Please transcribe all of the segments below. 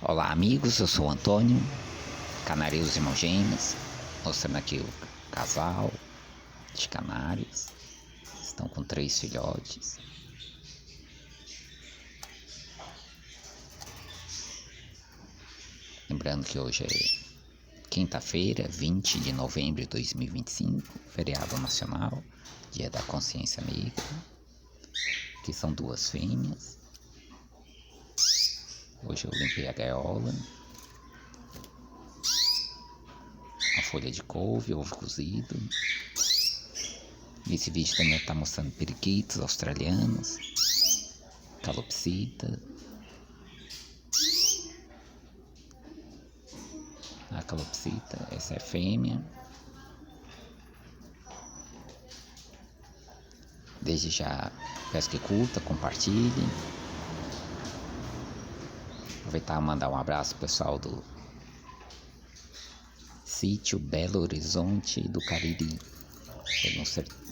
Olá amigos, eu sou o Antônio, Canários irmãos gêmeos, mostrando aqui o casal de canários. Estão com 3 filhotes. Lembrando que hoje é quinta-feira, 20 de novembro de 2025, feriado nacional, Dia da Consciência Negra. Aqui são 2 fêmeas. Hoje eu limpei a gaiola, a folha de couve, ovo cozido. Nesse vídeo também está mostrando periquitos australianos, calopsita. A calopsita, essa é fêmea. Desde já peço que curta, compartilhem. Aproveitar e mandar um abraço pro pessoal do sítio Belo Horizonte do Cariri,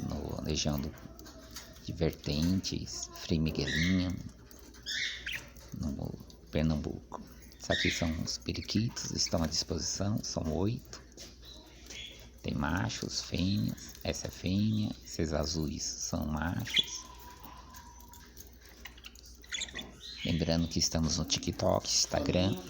no região de Vertentes, Frei Miguelinho, no Pernambuco. Isso aqui são os periquitos, estão à disposição, são 8. Tem machos, fêmeas, essa é fêmea, esses azuis são machos. Lembrando que estamos no TikTok, Instagram.